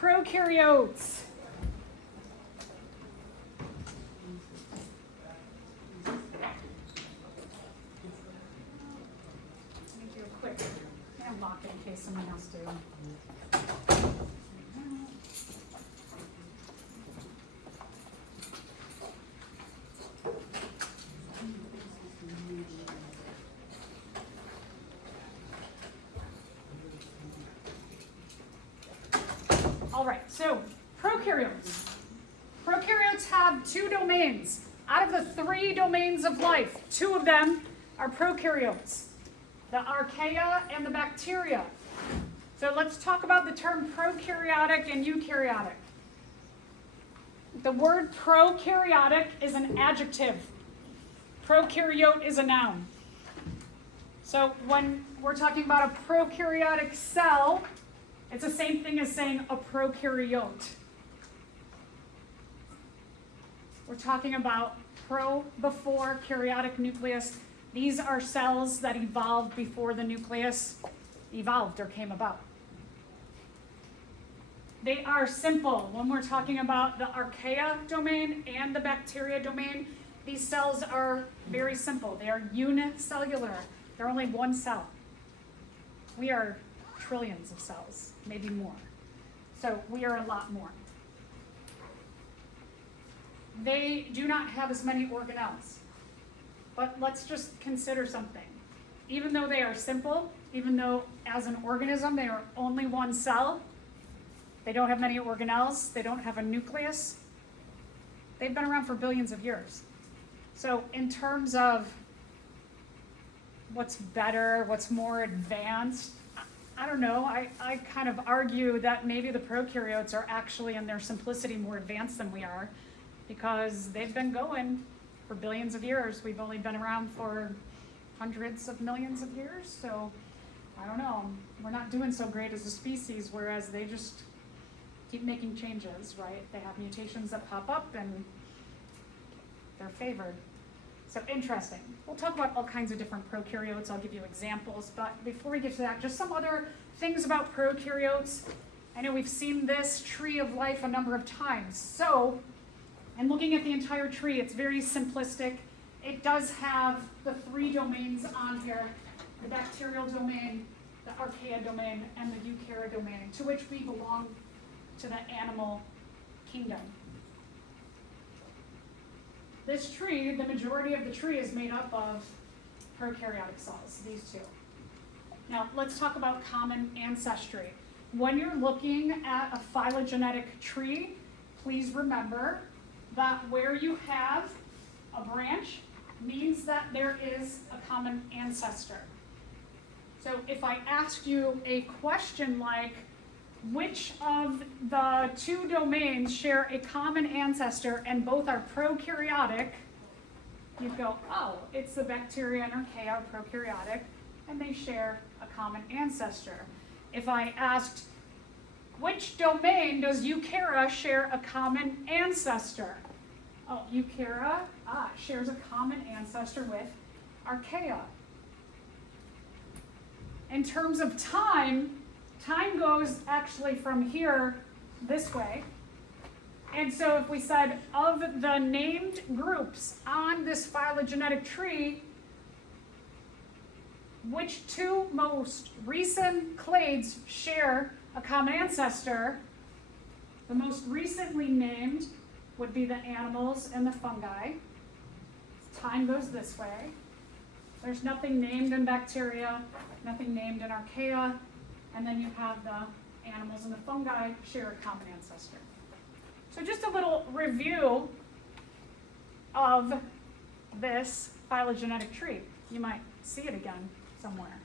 prokaryotes. Let me do a quick hand lock in case someone else do. All right, so prokaryotes. Prokaryotes have two domains. Out of the three domains of life, two of them are prokaryotes, the archaea and the bacteria. So let's talk about the term prokaryotic and eukaryotic. The word prokaryotic is an adjective. Prokaryote is a noun. So when we're talking about a prokaryotic cell, it's the same thing as saying a prokaryote. We're talking about before karyotic nucleus. These are cells that evolved before the nucleus evolved or came about. They are simple. When we're talking about the archaea domain and the bacteria domain, these cells are very simple. They are unicellular. They're only one cell. We are trillions of cells, maybe more. So we are a lot more. They do not have as many organelles. But let's just consider something. Even though they are simple, even though as an organism they are only one cell, they don't have many organelles, they don't have a nucleus, they've been around for billions of years. So in terms of what's better, what's more advanced, I don't know, I kind of argue that maybe the prokaryotes are actually in their simplicity more advanced than we are, because they've been going for billions of years. We've only been around for hundreds of millions of years, so I don't know. We're not doing so great as a species, whereas they just keep making changes, right? They have mutations that pop up and they're favored. So interesting. We'll talk about all kinds of different prokaryotes. I'll give you examples, but before we get to that, just some other things about prokaryotes. I know we've seen this tree of life a number of times. So, and looking at the entire tree, it's very simplistic. It does have the three domains on here, the bacterial domain, the archaea domain, and the eukarya domain, to which we belong to the animal kingdom. This tree, the majority of the tree is made up of prokaryotic cells, these two. Now, let's talk about common ancestry. When you're looking at a phylogenetic tree, please remember that where you have a branch means that there is a common ancestor. So if I ask you a question like, which of the two domains share a common ancestor and both are prokaryotic, you'd go, oh, it's the bacteria and archaea are prokaryotic and they share a common ancestor. If I asked, which domain does eukarya share a common ancestor? Oh, eukarya shares a common ancestor with archaea. In terms of time goes actually from here this way. And so if we said of the named groups on this phylogenetic tree, which two most recent clades share a common ancestor, the most recently named would be the animals and the fungi. Time goes this way. There's nothing named in bacteria, nothing named in archaea, and then you have the animals and the fungi share a common ancestor. So just a little review of this phylogenetic tree. You might see it again somewhere.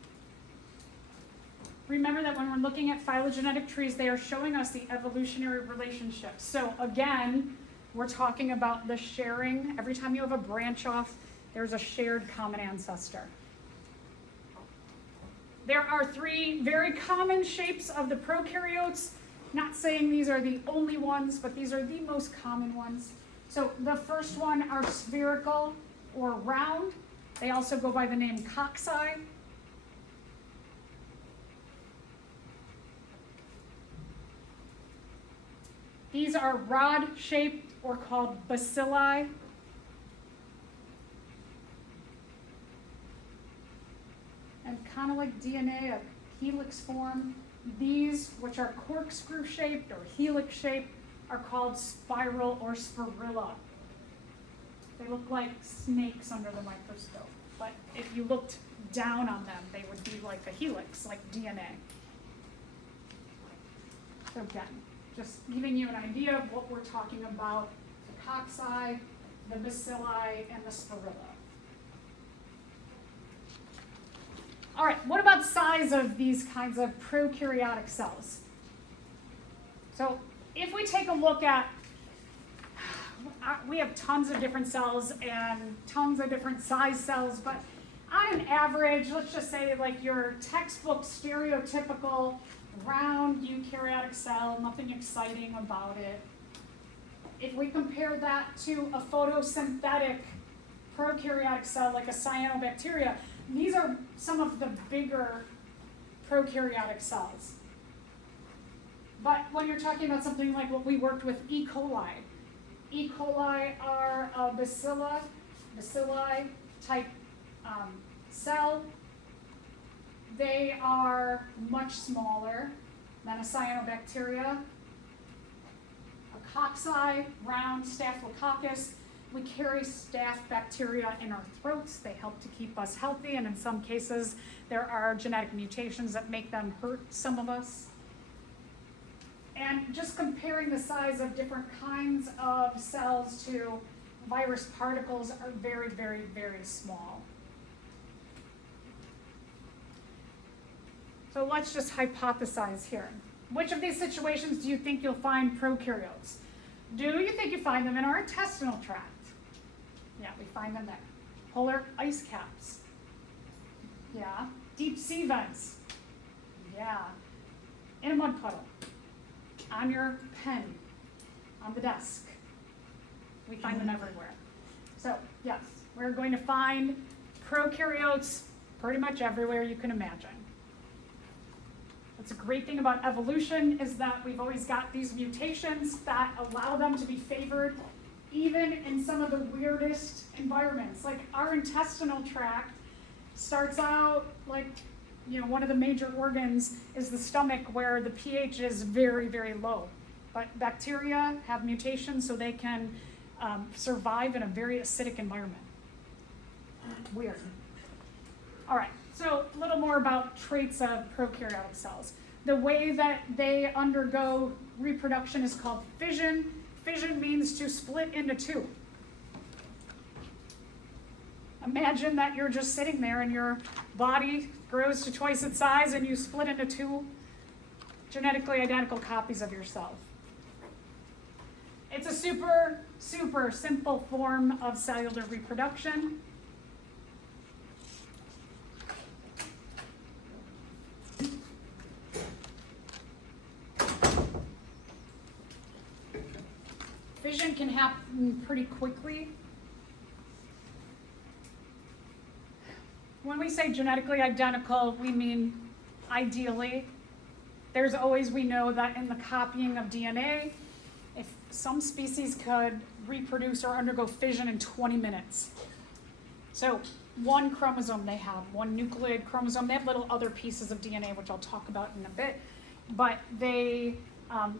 Remember that when we're looking at phylogenetic trees, they are showing us the evolutionary relationships. So again, we're talking about the sharing. Every time you have a branch off, there's a shared common ancestor. There are three very common shapes of the prokaryotes. Not saying these are the only ones, but these are the most common ones. So the first one are spherical or round. They also go by the name cocci. These are rod-shaped or called bacilli. And kind of like DNA, a helix form. These, which are corkscrew-shaped or helix-shaped, are called spiral or spirilla. They look like snakes under the microscope, but if you looked down on them, they would be like a helix, like DNA. So again, just giving you an idea of what we're talking about: the cocci, the bacilli, and the spirilla. All right, what about size of these kinds of prokaryotic cells? So if we take a look at, we have tons of different cells and tons of different size cells, but on an average, let's just say like your textbook stereotypical round eukaryotic cell, nothing exciting about it. If we compare that to a photosynthetic prokaryotic cell like a cyanobacteria, these are some of the bigger prokaryotic cells. But when you're talking about something like what we worked with E. coli, E. coli are a bacilli type cell. They are much smaller than a cyanobacteria. A cocci, round staphylococcus. We carry staph bacteria in our throats. They help to keep us healthy, and in some cases, there are genetic mutations that make them hurt some of us. And just comparing the size of different kinds of cells to virus particles are very, very, very small. So let's just hypothesize here. Which of these situations do you think you'll find prokaryotes? Do you think you find them in our intestinal tract? Yeah, we find them there. Polar ice caps. Yeah. Deep sea vents. Yeah. In a mud puddle. On your pen. On the desk. We find them everywhere. So, yes, we're going to find prokaryotes pretty much everywhere you can imagine. What's a great thing about evolution is that we've always got these mutations that allow them to be favored even in some of the weirdest environments. Like our intestinal tract starts out like, one of the major organs is the stomach, where the pH is very, very low. But bacteria have mutations so they can survive in a very acidic environment. Weird. All right, so a little more about traits of prokaryotic cells. The way that they undergo reproduction is called fission. Fission means to split into two. Imagine that you're just sitting there and your body grows to twice its size and you split into two genetically identical copies of yourself. It's a super, super simple form of cellular reproduction. Fission can happen pretty quickly. When we say genetically identical, we mean ideally. There's always, we know that in the copying of DNA, if some species could reproduce or undergo fission in 20 minutes. So one chromosome they have, one nucleoid chromosome. They have little other pieces of DNA, which I'll talk about in a bit, but they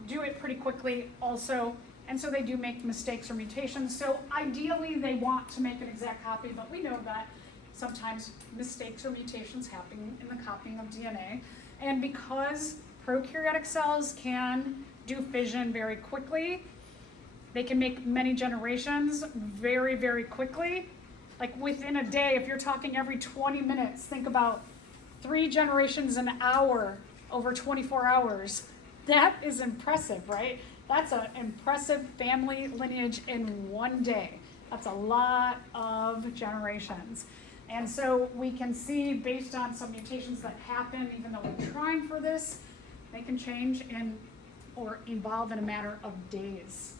do it pretty quickly also. And so they do make mistakes or mutations. So ideally, they want to make an exact copy, but we know that sometimes mistakes or mutations happen in the copying of DNA. And because prokaryotic cells can do fission very quickly, they can make many generations very, very quickly. Like within a day, if you're talking every 20 minutes, think about 3 generations an hour over 24 hours. That is impressive, right? That's an impressive family lineage in one day. That's a lot of generations. And so we can see, based on some mutations that happen, even though we're trying for this, they can change or evolve in a matter of days.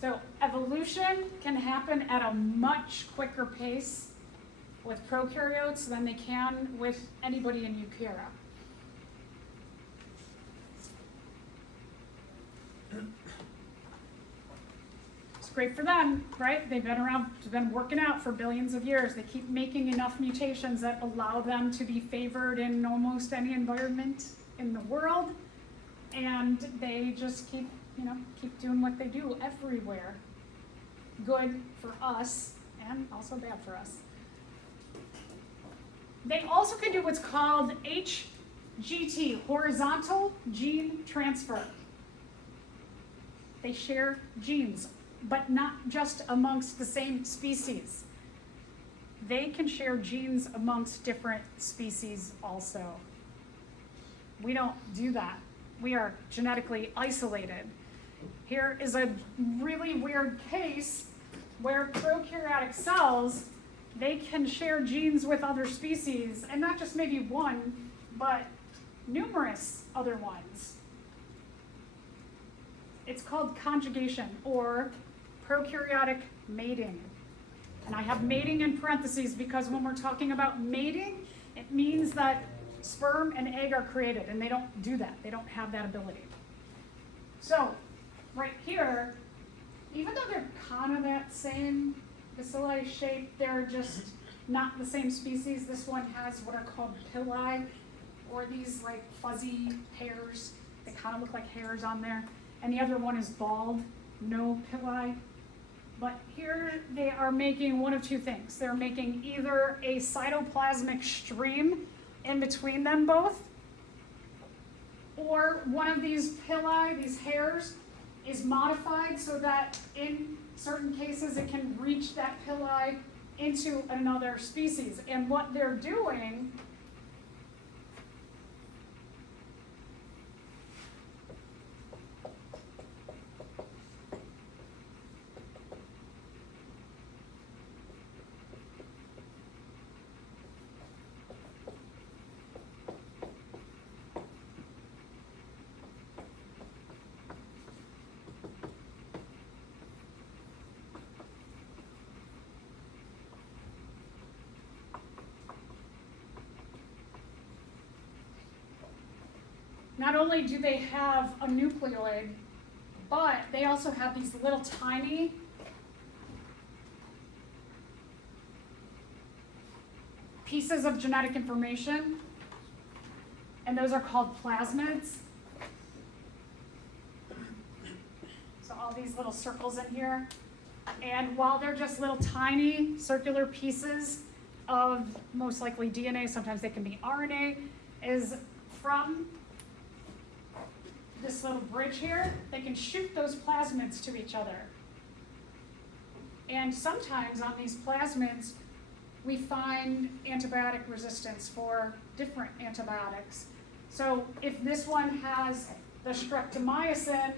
So evolution can happen at a much quicker pace with prokaryotes than they can with anybody in eukarya. It's great for them, right? They've been working out for billions of years. They keep making enough mutations that allow them to be favored in almost any environment in the world. And they just keep doing what they do everywhere. Good for us, and also bad for us. They also can do what's called HGT, horizontal gene transfer. They share genes, but not just amongst the same species. They can share genes amongst different species also. We don't do that. We are genetically isolated. Here is a really weird case where prokaryotic cells, they can share genes with other species, and not just maybe one, but numerous other ones. It's called conjugation or prokaryotic mating. And I have mating in parentheses because when we're talking about mating, it means that sperm and egg are created, and they don't do that. They don't have that ability. So, right here, even though they're kind of that same bacilli shape, they're just not the same species. This one has what are called pili, or these like fuzzy hairs. They kind of look like hairs on there. And the other one is bald, no pili. But here they are making one of two things. They're making either a cytoplasmic stream in between them both, or one of these pili, these hairs, is modified so that in certain cases it can reach that pili into another species. And what they're doing not only do they have a nucleoid, but they also have these little tiny pieces of genetic information, and those are called plasmids. So all these little circles in here. And while they're just little tiny circular pieces of most likely DNA, sometimes they can be RNA, is from this little bridge here, they can shoot those plasmids to each other. And sometimes on these plasmids, we find antibiotic resistance for different antibiotics. So if this one has the streptomycin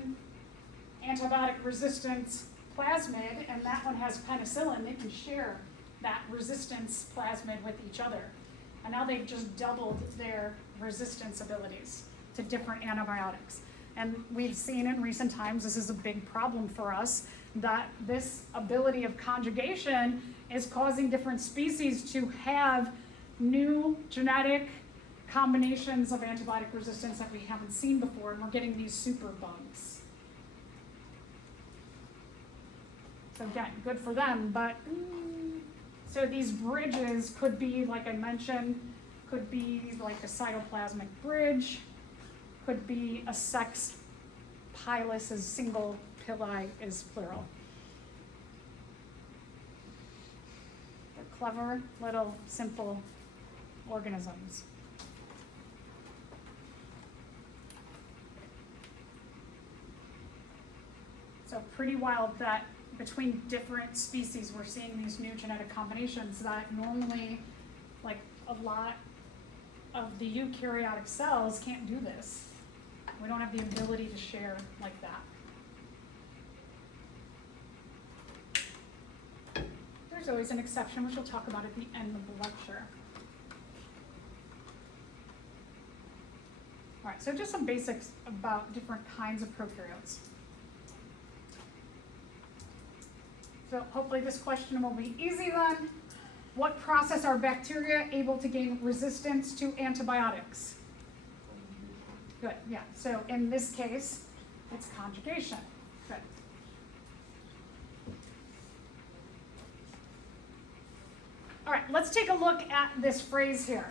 antibiotic resistance plasmid, and that one has penicillin, they can share that resistance plasmid with each other. And now they've just doubled their resistance abilities to different antibiotics. And we've seen in recent times, this is a big problem for us, that this ability of conjugation is causing different species to have new genetic combinations of antibiotic resistance that we haven't seen before, and we're getting these super bugs. So again, good for them, but so these bridges could be, like I mentioned, could be like a cytoplasmic bridge, could be a sex pilus is single, pili is plural. They're clever, little, simple organisms. So pretty wild that between different species we're seeing these new genetic combinations that normally, like a lot of the eukaryotic cells can't do this. We don't have the ability to share like that. There's always an exception, which we'll talk about at the end of the lecture. All right, so just some basics about different kinds of prokaryotes. So hopefully this question will be easy then. What process are bacteria able to gain resistance to antibiotics? Good, yeah. So in this case, It's conjugation. Good. All right, let's take a look at this phrase here.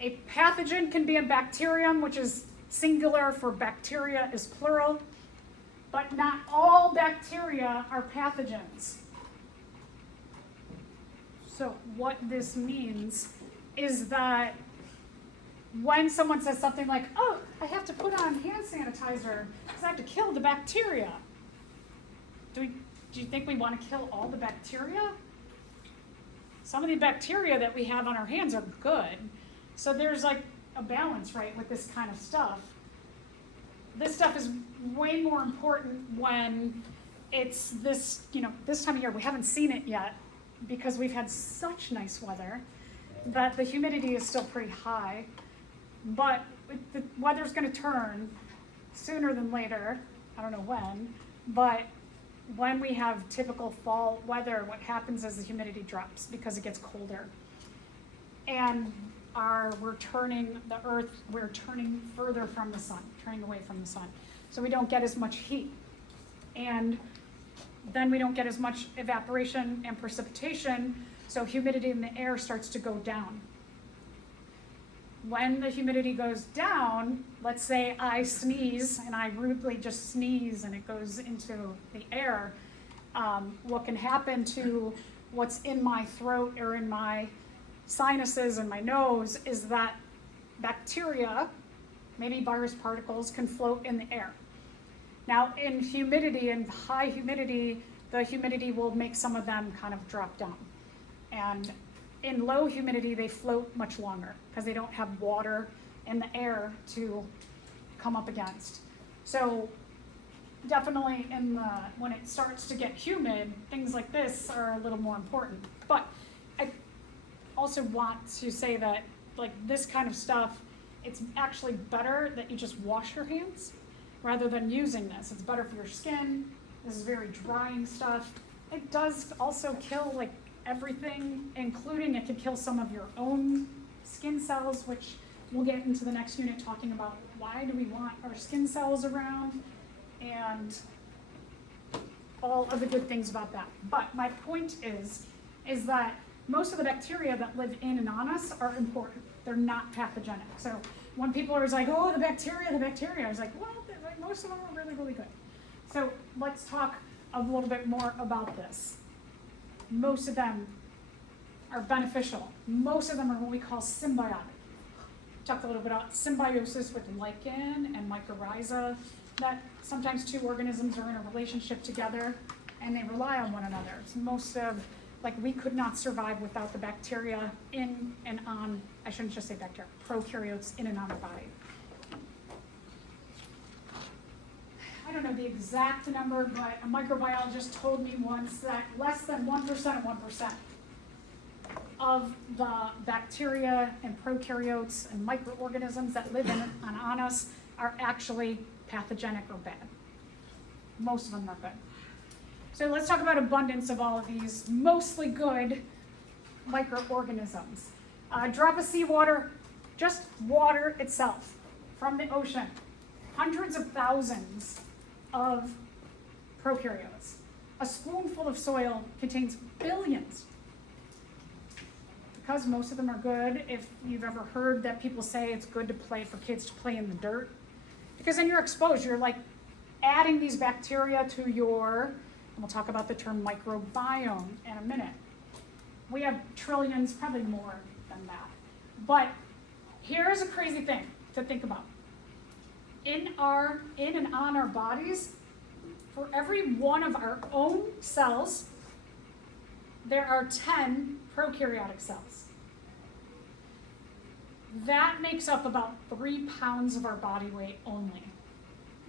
A pathogen can be a bacterium, which is singular for bacteria is plural, but not all bacteria are pathogens. So what this means is that when someone says something like, oh, I have to put on hand sanitizer because I have to kill the bacteria, do you think we want to kill all the bacteria? Some of the bacteria that we have on our hands are good. So there's like a balance, right, with this kind of stuff. This stuff is way more important when it's this, this time of year. We haven't seen it yet because we've had such nice weather that the humidity is still pretty high. But the weather's going to turn sooner than later. I don't know when, but when we have typical fall weather, what happens is the humidity drops because it gets colder. And we're turning further from the sun, turning away from the sun. So we don't get as much heat. And then we don't get as much evaporation and precipitation, so humidity in the air starts to go down. When the humidity goes down, let's say I sneeze and I rudely just sneeze and it goes into the air, what can happen to what's in my throat or in my sinuses and my nose is that bacteria, maybe virus particles, can float in the air. Now in humidity and high humidity, the humidity will make some of them kind of drop down. And in low humidity, they float much longer because they don't have water in the air to come up against. So definitely when it starts to get humid, things like this are a little more important. But I also want to say that like this kind of stuff, it's actually better that you just wash your hands rather than using this. It's better for your skin. This is very drying stuff. It does also kill like everything, including it can kill some of your own skin cells, which we'll get into the next unit talking about why do we want our skin cells around and all of the good things about that. But my point is that most of the bacteria that live in and on us are important. They're not pathogenic. So when people are like, oh, the bacteria, I was like, well, most of them are really, really good. So let's talk a little bit more about this. Most of them are beneficial. Most of them are what we call symbiotic. Talked a little bit about symbiosis with lichen and mycorrhiza, that sometimes two organisms are in a relationship together and they rely on one another. So most of, we could not survive without the bacteria in and on, I shouldn't just say bacteria, prokaryotes in and on our body. I don't know the exact number, but a microbiologist told me once that less than 1% of 1% of the bacteria and prokaryotes and microorganisms that live in and on us are actually pathogenic or bad. Most of them are good. So let's talk about abundance of all of these mostly good microorganisms. Drop of seawater, just water itself from the ocean. Hundreds of thousands of prokaryotes. A spoonful of soil contains billions. Because most of them are good, if you've ever heard that people say it's good to play for kids to play in the dirt, because then you're exposed, you're like adding these bacteria to your, and we'll talk about the term microbiome in a minute. We have trillions, probably more than that. But here's a crazy thing to think about. In and on our bodies, for every one of our own cells, there are 10 prokaryotic cells. That makes up about 3 pounds of our body weight only.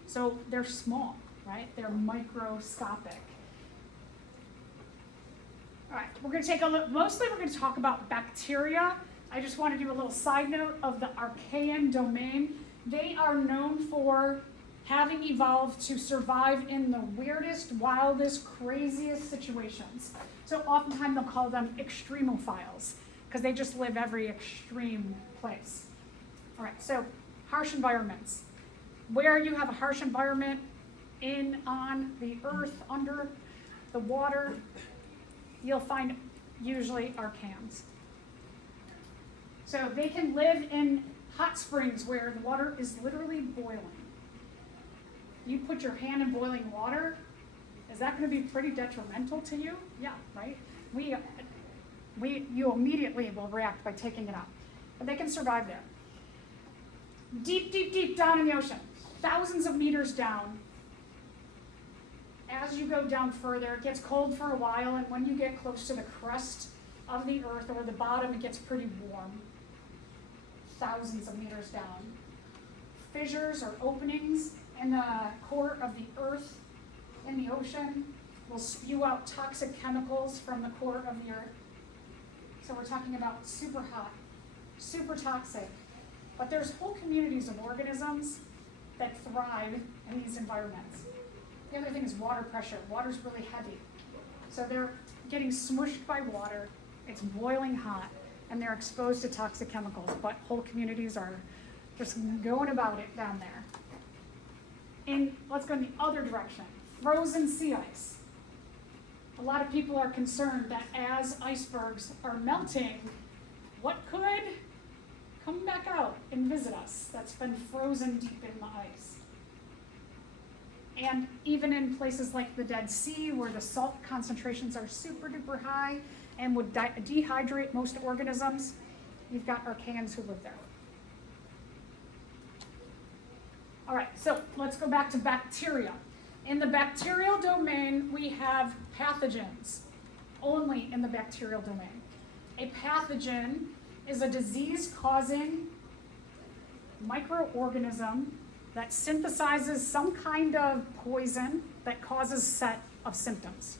So they're small, right? They're microscopic. All right, we're going to take a look. Mostly we're going to talk about bacteria. I just want to do a little side note of the Archaean domain. They are known for having evolved to survive in the weirdest, wildest, craziest situations. So oftentimes they'll call them extremophiles because they just live every extreme place. All right, so harsh environments. where you have a harsh environment in, on the earth, under the water, you'll find usually archaeans. So they can live in hot springs where the water is literally boiling. You put your hand in boiling water, is that going to be pretty detrimental to you? Yeah, right? You immediately will react by taking it out. But they can survive there. Deep, deep, deep down in the ocean, thousands of meters down. As you go down further, it gets cold for a while, and when you get close to the crust of the earth or the bottom, it gets pretty warm. Thousands of meters down. Fissures or openings in the core of the earth in the ocean will spew out toxic chemicals from the core of the earth. So we're talking about super hot, super toxic. But there's whole communities of organisms that thrive in these environments. The other thing is water pressure. Water's really heavy. So they're getting smushed by water, it's boiling hot, and they're exposed to toxic chemicals, but whole communities are just going about it down there. And let's go in the other direction, frozen sea ice. A lot of people are concerned that as icebergs are melting, what could come back out and visit us that's been frozen deep in the ice? And even in places like the Dead Sea, where the salt concentrations are super duper high and would dehydrate most organisms, you've got archaeans who live there. All right, so let's go back to bacteria. In the bacterial domain, we have pathogens, only in the bacterial domain. A pathogen is a disease-causing microorganism that synthesizes some kind of poison that causes a set of symptoms.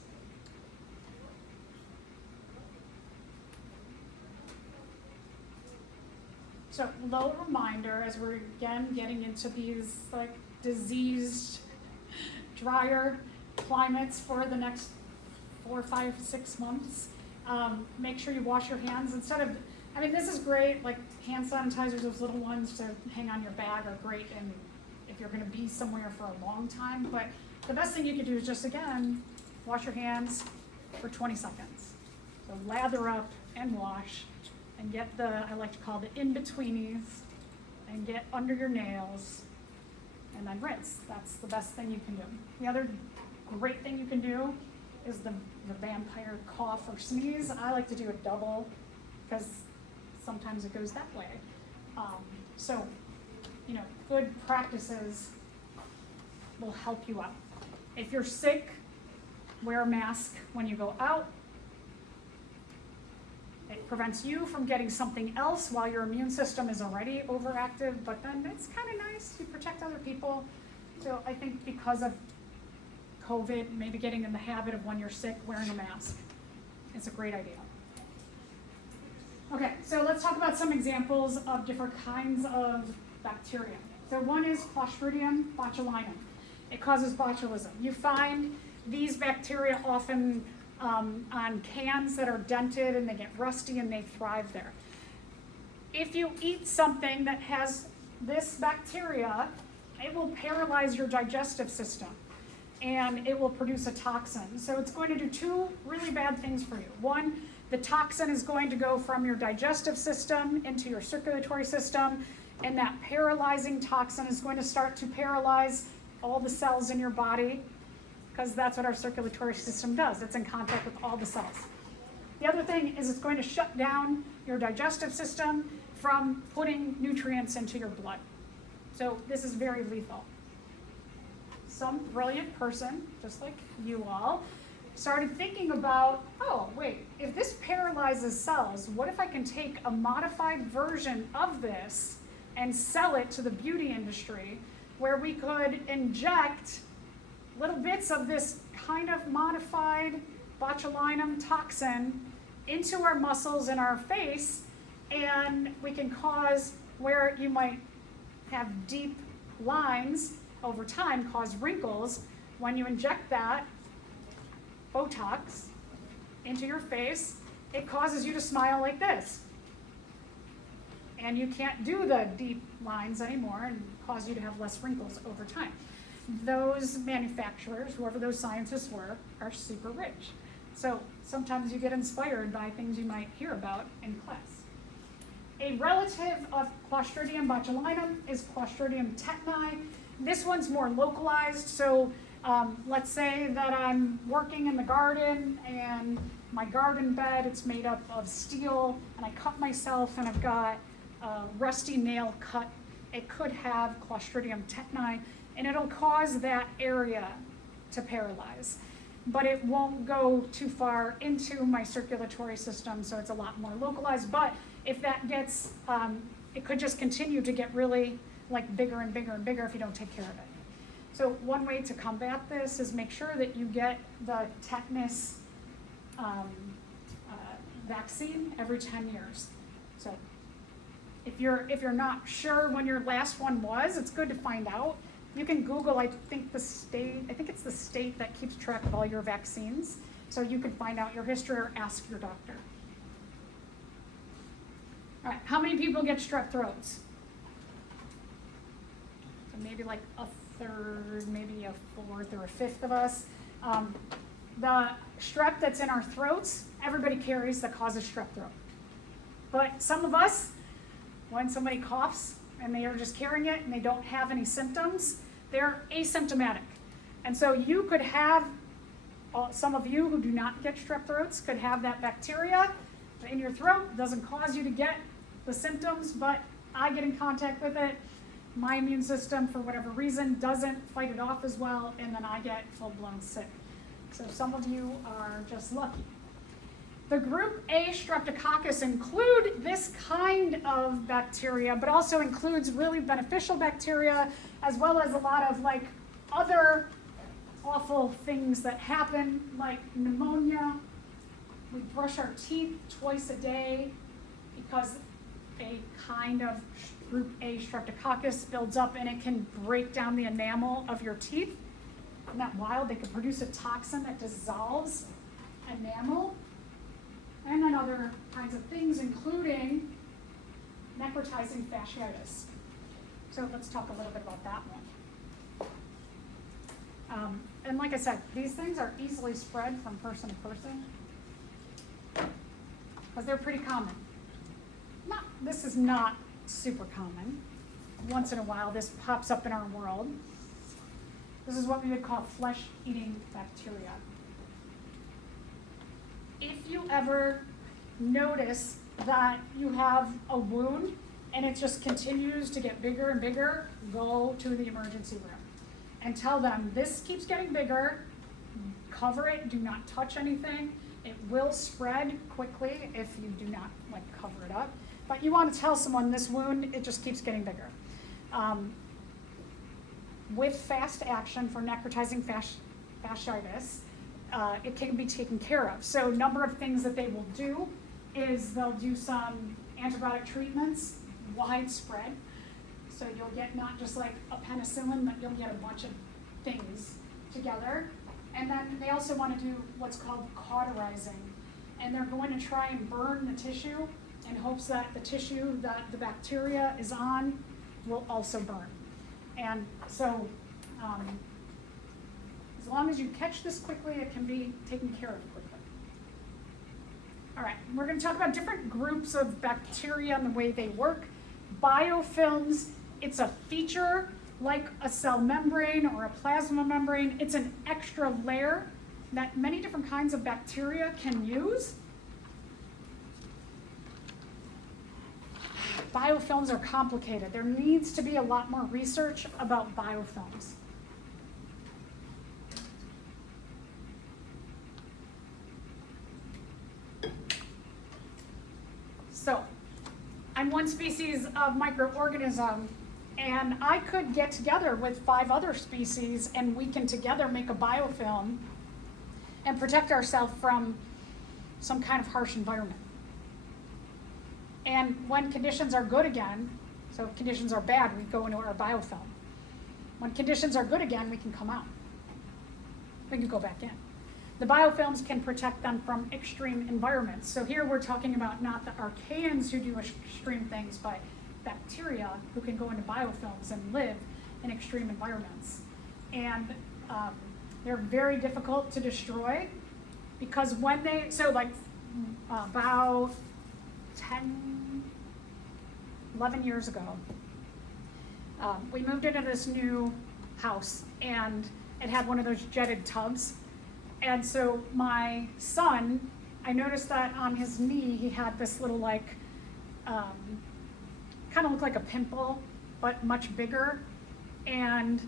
So, little reminder as we're again getting into these like diseased, drier climates for the next 4, 5, 6 months. Make sure you wash your hands instead of. I mean, this is great. Like hand sanitizers, those little ones to hang on your bag are great, and if you're going to be somewhere for a long time. But the best thing you can do is just again wash your hands for 20 seconds. So lather up and wash. And get the, I like to call the in-betweenies, and get under your nails, and then rinse. That's the best thing you can do. The other great thing you can do is the vampire cough or sneeze. I like to do a double, because sometimes it goes that way. So, good practices will help you out. If you're sick, wear a mask when you go out. It prevents you from getting something else while your immune system is already overactive, but then it's kind of nice to protect other people. So I think because of COVID, maybe getting in the habit of when you're sick, wearing a mask is a great idea. Okay, so let's talk about some examples of different kinds of bacteria. So one is Clostridium botulinum. It causes botulism. You find these bacteria often on cans that are dented and they get rusty and they thrive there. If you eat something that has this bacteria, it will paralyze your digestive system and it will produce a toxin. So it's going to do two really bad things for you. One, the toxin is going to go from your digestive system into your circulatory system, and that paralyzing toxin is going to start to paralyze all the cells in your body, because that's what our circulatory system does. It's in contact with all the cells. The other thing is it's going to shut down your digestive system from putting nutrients into your blood. So this is very lethal. Some brilliant person, just like you all, started thinking about, oh, wait, if this paralyzes cells, what if I can take a modified version of this and sell it to the beauty industry, where we could inject little bits of this kind of modified botulinum toxin into our muscles in our face, and we can cause where you might have deep lines over time, cause wrinkles. When you inject that Botox into your face, it causes you to smile like this. and you can't do the deep lines anymore and cause you to have less wrinkles over time. Those manufacturers, whoever those scientists were, are super rich. So sometimes you get inspired by things you might hear about in class. A relative of Clostridium botulinum is Clostridium tetani. This one's more localized, so let's say that I'm working in the garden and my garden bed, it's made up of steel, and I cut myself and I've got a rusty nail cut. It could have Clostridium tetani, and it'll cause that area to paralyze. But it won't go too far into my circulatory system, so it's a lot more localized. But if that gets, it could just continue to get really like bigger and bigger and bigger if you don't take care of it. So one way to combat this is make sure that you get the tetanus vaccine every 10 years. So if you're not sure when your last one was, it's good to find out. You can Google, I think it's the state that keeps track of all your vaccines. So you can find out your history or ask your doctor. All right, how many people get strep throats? So maybe like a third, maybe a fourth or a fifth of us. The strep that's in our throats, everybody carries that causes strep throat. But some of us, when somebody coughs and they are just carrying it and they don't have any symptoms, they're asymptomatic. And so you could have, some of you who do not get strep throats could have that bacteria in your throat. Doesn't cause you to get the symptoms, but I get in contact with it. My immune system, for whatever reason, doesn't fight it off as well, and then I get full-blown sick. So some of you are just lucky. The group A Streptococcus include this kind of bacteria, but also includes really beneficial bacteria, as well as a lot of like other awful things that happen, like pneumonia. We brush our teeth twice a day because a kind of group A Streptococcus builds up and it can break down the enamel of your teeth. Isn't that wild? They can produce a toxin that dissolves enamel. And then other kinds of things, including necrotizing fasciitis. So let's talk a little bit about that one. And like I said, these things are easily spread from person to person because they're pretty common. This is not super common. Once in a while, this pops up in our world. This is what we would call flesh-eating bacteria. If you ever notice that you have a wound and it just continues to get bigger and bigger, go to the emergency room and tell them this keeps getting bigger, cover it, do not touch anything. It will spread quickly if you do not cover it up. But you want to tell someone this wound, it just keeps getting bigger. With fast action for necrotizing fasciitis, it can be taken care of. So a number of things that they will do is they'll do some antibiotic treatments, widespread. So you'll get not just like a penicillin, but you'll get a bunch of things together. And then they also want to do what's called cauterizing. And they're going to try and burn the tissue in hopes that the tissue that the bacteria is on will also burn. And so as long as you catch this quickly, it can be taken care of quickly. All right, we're going to talk about different groups of bacteria and the way they work. Biofilms, it's a feature like a cell membrane or a plasma membrane. It's an extra layer that many different kinds of bacteria can use. Biofilms are complicated. There needs to be a lot more research about biofilms. So, I'm one species of microorganism, and I could get together with 5 other species and we can together make a biofilm and protect ourselves from some kind of harsh environment. And when conditions are good again, so if conditions are bad, we go into our biofilm. When conditions are good again, we can come out. We can go back in. The biofilms can protect them from extreme environments. So here we're talking about not the Archaeans who do extreme things, but bacteria who can go into biofilms and live in extreme environments. And they're very difficult to destroy because when they, so like about 10, 11 years ago, we moved into this new house and it had one of those jetted tubs. And so my son, I noticed that on his knee, he had this little like, kind of looked like a pimple, but much bigger. And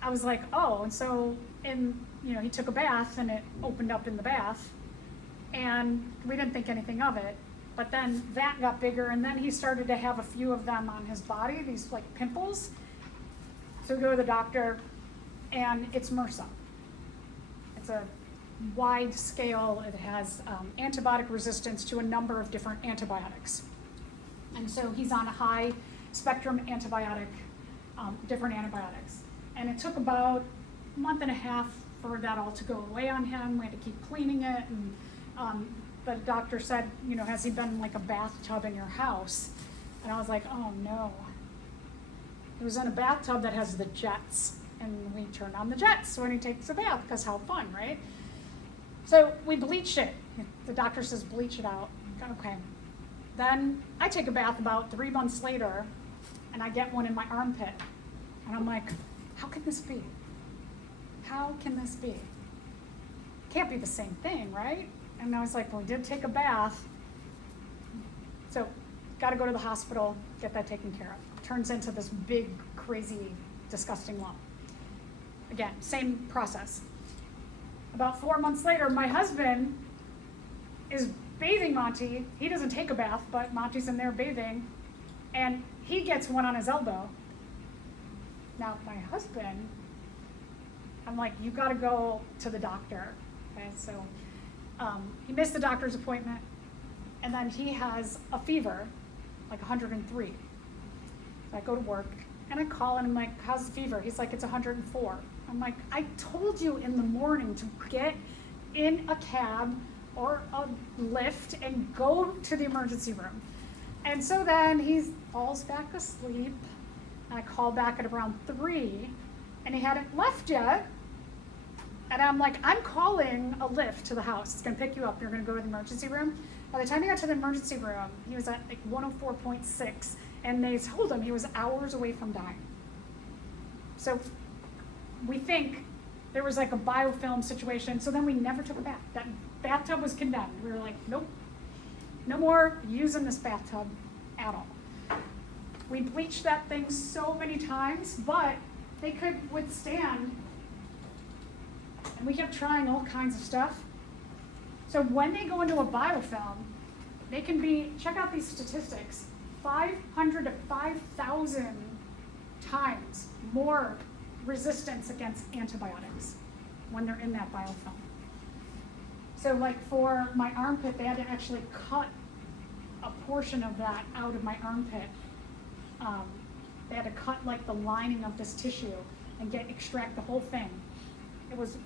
I was like, oh, and so, he took a bath and it opened up in the bath and we didn't think anything of it. But then that got bigger and then he started to have a few of them on his body, these like pimples. So we go to the doctor and it's MRSA. It's a wide scale. It has antibiotic resistance to a number of different antibiotics. And so he's on a high spectrum antibiotic, different antibiotics. And it took about a month and a half for that all to go away on him. We had to keep cleaning it. And the doctor said, has he been in like a bathtub in your house? And I was like, oh no. He was in a bathtub that has the jets. And we turn on the jets when he takes a bath, because how fun, right? So we bleached it. The doctor says bleach it out. Okay. Then I take a bath about 3 months later, and I get one in my armpit. And I'm like, how can this be? How can this be? Can't be the same thing, right? And I was like, well, we did take a bath. So got to go to the hospital, get that taken care of. Turns into this big, crazy, disgusting lump. Again, same process. About 4 months later, my husband is bathing Monty. He doesn't take a bath, but Monty's in there bathing, and he gets one on his elbow. Now, my husband, I'm like, you gotta go to the doctor. Okay, so he missed the doctor's appointment, and then he has a fever, like 103. So I go to work, and I call, and I'm like, how's the fever? He's like, it's 104. I'm like, I told you in the morning to get in a cab or a lift and go to the emergency room. And so then he falls back asleep, and I call back at around 3, and he hadn't left yet. And I'm like, I'm calling a lift to the house. It's gonna pick you up. You're gonna go to the emergency room. By the time he got to the emergency room, he was at like 104.6, and they told him he was hours away from dying. So we think there was like a biofilm situation, so then we never took a bath. That bathtub was condemned. We were like, nope, no more using this bathtub at all. We bleached that thing so many times, but they could withstand, and we kept trying all kinds of stuff. So when they go into a biofilm, they can be, check out these statistics, 500 to 5,000 times more resistance against antibiotics when they're in that biofilm. So like for my armpit, they had to actually cut a portion of that out of my armpit. They had to cut like the lining of this tissue and extract the whole thing. It was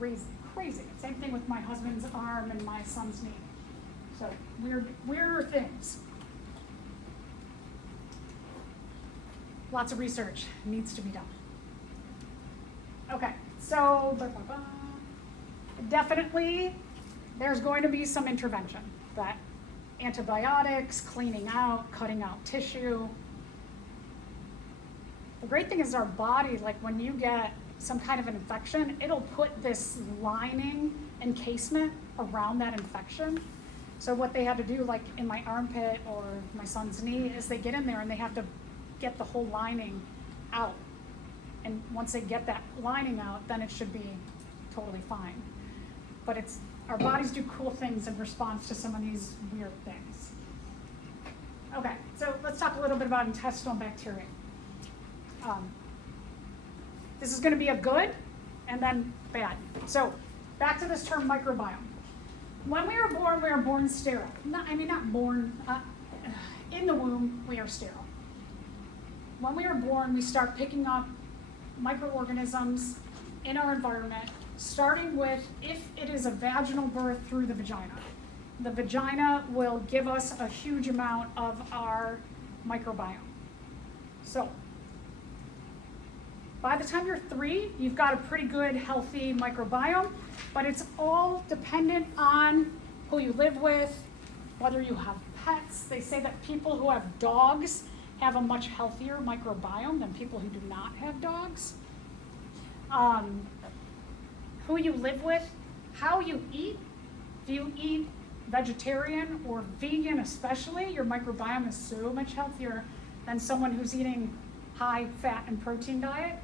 crazy. Same thing with my husband's arm and my son's knee. So weirder things. Lots of research needs to be done. Okay, so definitely there's going to be some intervention. That antibiotics, cleaning out, cutting out tissue. The great thing is our body, like when you get some kind of an infection, it'll put this lining encasement around that infection. So what they had to do, like in my armpit or my son's knee, is they get in there and they have to get the whole lining out. And once they get that lining out, then it should be totally fine. But our bodies do cool things in response to some of these weird things. Okay, so let's talk a little bit about intestinal bacteria. This is going to be a good and then bad. So back to this term microbiome. When we are born sterile. Not born, in the womb, we are sterile. When we are born, we start picking up microorganisms in our environment, starting with, if it is a vaginal birth, through the vagina. The vagina will give us a huge amount of our microbiome. So by the time you're 3, you've got a pretty good, healthy microbiome, but it's all dependent on who you live with, whether you have pets. They say that people who have dogs have a much healthier microbiome than people who do not have dogs. Who you live with, how you eat. If you eat vegetarian or vegan especially, your microbiome is so much healthier than someone who's eating high fat and protein diet.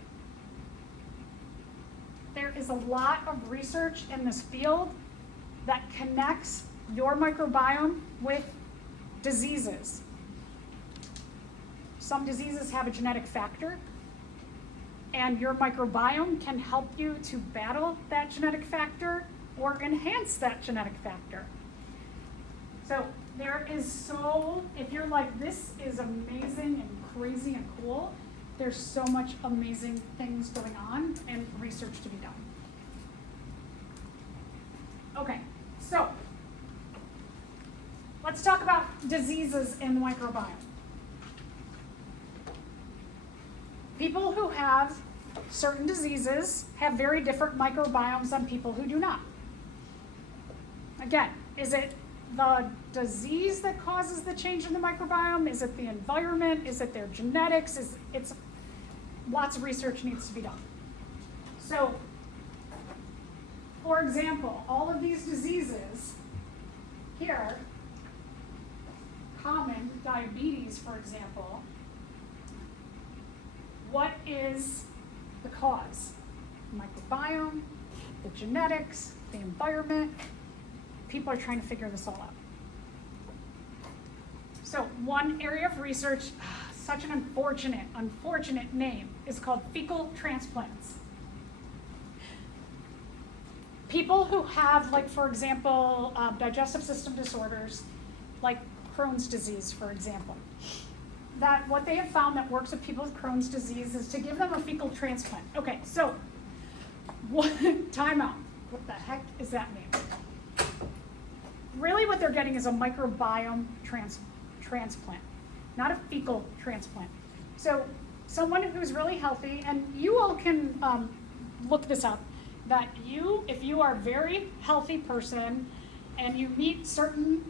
There is a lot of research in this field that connects your microbiome with diseases. Some diseases have a genetic factor, and your microbiome can help you to battle that genetic factor or enhance that genetic factor. So there is if you're like, this is amazing and crazy and cool, there's so much amazing things going on and research to be done. Okay, so let's talk about diseases in the microbiome. People who have certain diseases have very different microbiomes than people who do not. Again, is it the disease that causes the change in the microbiome? Is it the environment? Is it their genetics? It's lots of research needs to be done. So, for example, all of these diseases here, common diabetes, for example, what is the cause? The microbiome, the genetics, the environment. People are trying to figure this all out. So one area of research, such an unfortunate name, is called fecal transplants. People who have, like, for example, digestive system disorders, like Crohn's disease, for example, that what they have found that works with people with Crohn's disease is to give them a fecal transplant. Okay, so time out. What the heck does that mean? Really what they're getting is a microbiome transplant, not a fecal transplant. So someone who's really healthy, and you all can look this up, that if you are a very healthy person and you meet certain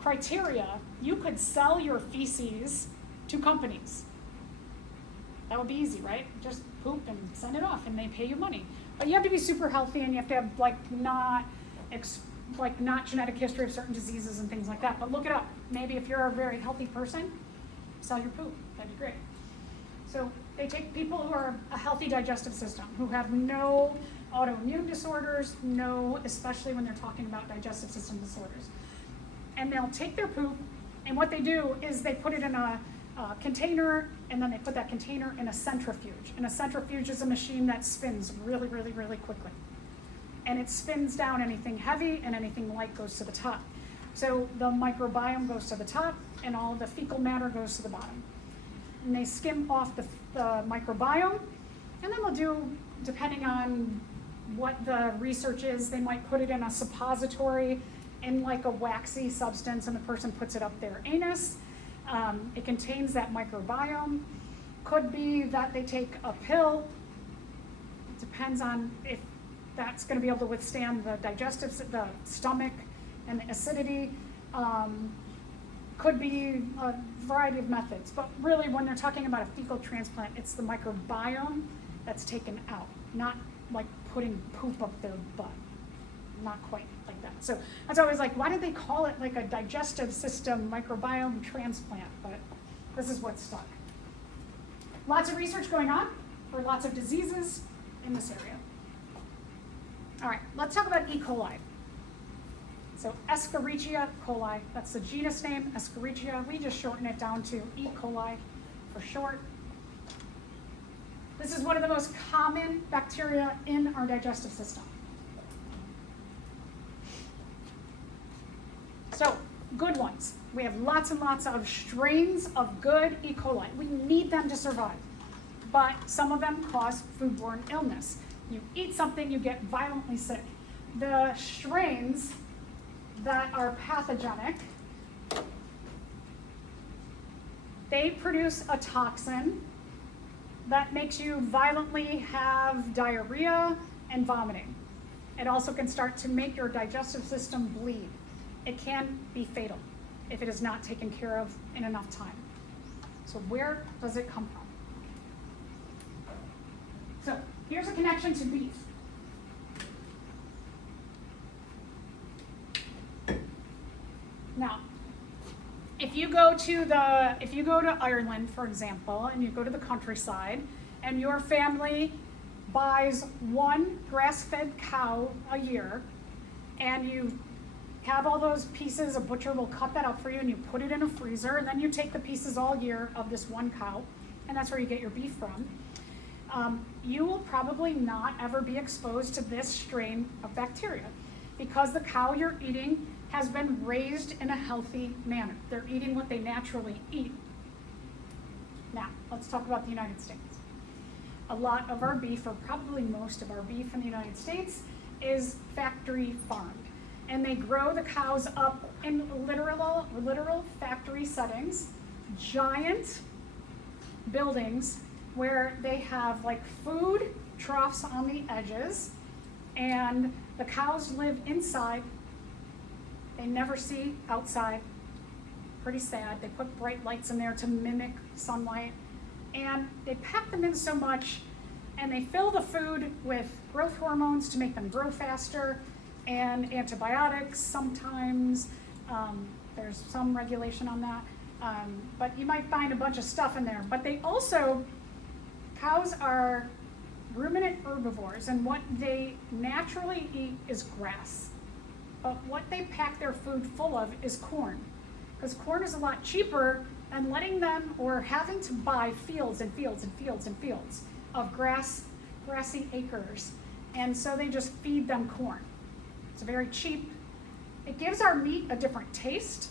criteria, you could sell your feces to companies. That would be easy, right? Just poop and send it off and they pay you money. But you have to be super healthy and you have to have not genetic history of certain diseases and things like that. But look it up. Maybe if you're a very healthy person, sell your poop. That'd be great. So they take people who are a healthy digestive system, who have no autoimmune disorders, especially when they're talking about digestive system disorders. And they'll take their poop, and what they do is they put it in a container, and then they put that container in a centrifuge. And a centrifuge is a machine that spins really, really, really quickly. And it spins down anything heavy, and anything light goes to the top. So the microbiome goes to the top, and all the fecal matter goes to the bottom. And they skim off the microbiome, and then they'll do, depending on what the research is, they might put it in a suppository in like a waxy substance, and the person puts it up their anus. It contains that microbiome. Could be that they take a pill. It depends on if that's going to be able to withstand the stomach and the acidity. Could be a variety of methods, but really when they're talking about a fecal transplant, it's the microbiome that's taken out, not like putting poop up their butt. Not quite like that. So that's always like, why did they call it like a digestive system microbiome transplant? But this is what's stuck. Lots of research going on for lots of diseases in this area. All right, let's talk about E. coli. So Escherichia coli, that's the genus name, Escherichia. We just shorten it down to E. coli for short. This is one of the most common bacteria in our digestive system. So, good ones. We have lots and lots of strains of good E. coli. We need them to survive. But some of them cause foodborne illness. You eat something, you get violently sick. The strains that are pathogenic they produce a toxin that makes you violently have diarrhea and vomiting. It also can start to make your digestive system bleed. It can be fatal if it is not taken care of in enough time. So where does it come from? So here's a connection to beef. Now, if you go to Ireland, for example, and you go to the countryside, and your family buys one grass-fed cow a year, and you have all those pieces, a butcher will cut that up for you, and you put it in a freezer, and then you take the pieces all year of this one cow, and that's where you get your beef from. You will probably not ever be exposed to this strain of bacteria because the cow you're eating has been raised in a healthy manner. They're eating what they naturally eat. Now, let's talk about the United States. A lot of our beef, or probably most of our beef in the United States, is factory farmed. And they grow the cows up in literal factory settings, giant buildings where they have like food troughs on the edges, and the cows live inside. They never see outside. Pretty sad. They put bright lights in there to mimic sunlight. And they pack them in so much, and they fill the food with growth hormones to make them grow faster, and antibiotics sometimes. There's some regulation on that. But you might find a bunch of stuff in there. But they also, cows are ruminant herbivores, and what they naturally eat is grass. But what they pack their food full of is corn, because corn is a lot cheaper than letting them or having to buy fields and fields and fields and fields of grassy acres. And so they just feed them corn. It's very cheap. It gives our meat a different taste.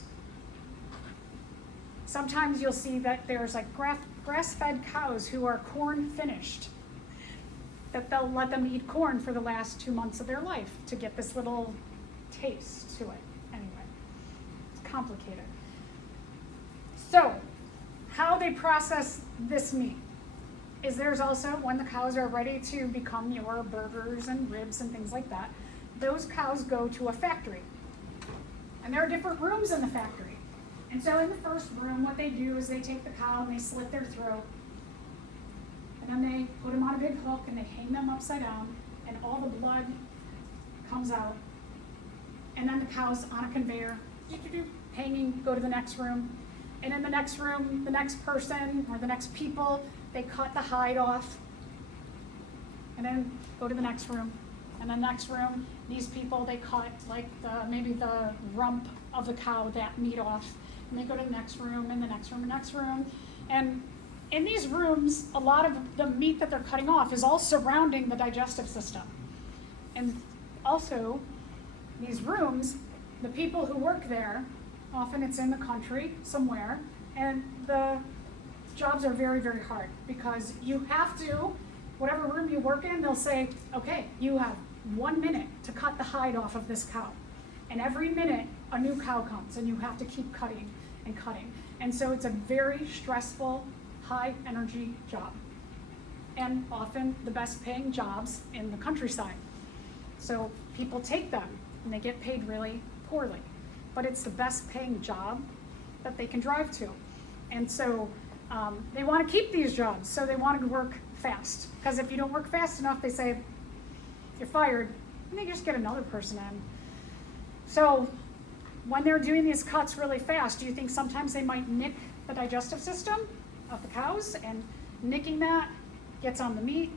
Sometimes you'll see that there's like grass-fed cows who are corn finished, that they'll let them eat corn for the last 2 months of their life to get this little taste to it. Anyway, it's complicated. So, how they process this meat is there's also, when the cows are ready to become your burgers and ribs and things like that, those cows go to a factory. And there are different rooms in the factory. And so in the first room, what they do is they take the cow and they slit their throat. And then they put them on a big hook and they hang them upside down, and all the blood comes out. And then the cow's on a conveyor, hanging, go to the next room. And in the next room, the next person or the next people, they cut the hide off. And then go to the next room. And the next room, these people, they cut like maybe the rump of the cow, that meat off. And they go to the next room, and the next room, and the next room. And in these rooms, a lot of the meat that they're cutting off is all surrounding the digestive system. And also, these rooms, the people who work there, often it's in the country somewhere, and the jobs are very, very hard because you have to, whatever room you work in, they'll say, okay, you have 1 minute to cut the hide off of this cow. And every minute, a new cow comes, and you have to keep cutting and cutting. And so it's a very stressful, high energy job. And often the best paying jobs in the countryside. So people take them, and they get paid really poorly. But it's the best paying job that they can drive to. And so they want to keep these jobs, so they want to work fast. Because if you don't work fast enough, they say, you're fired, and they just get another person in. So when they're doing these cuts really fast, do you think sometimes they might nick the digestive system of the cows? And nicking that gets on the meat.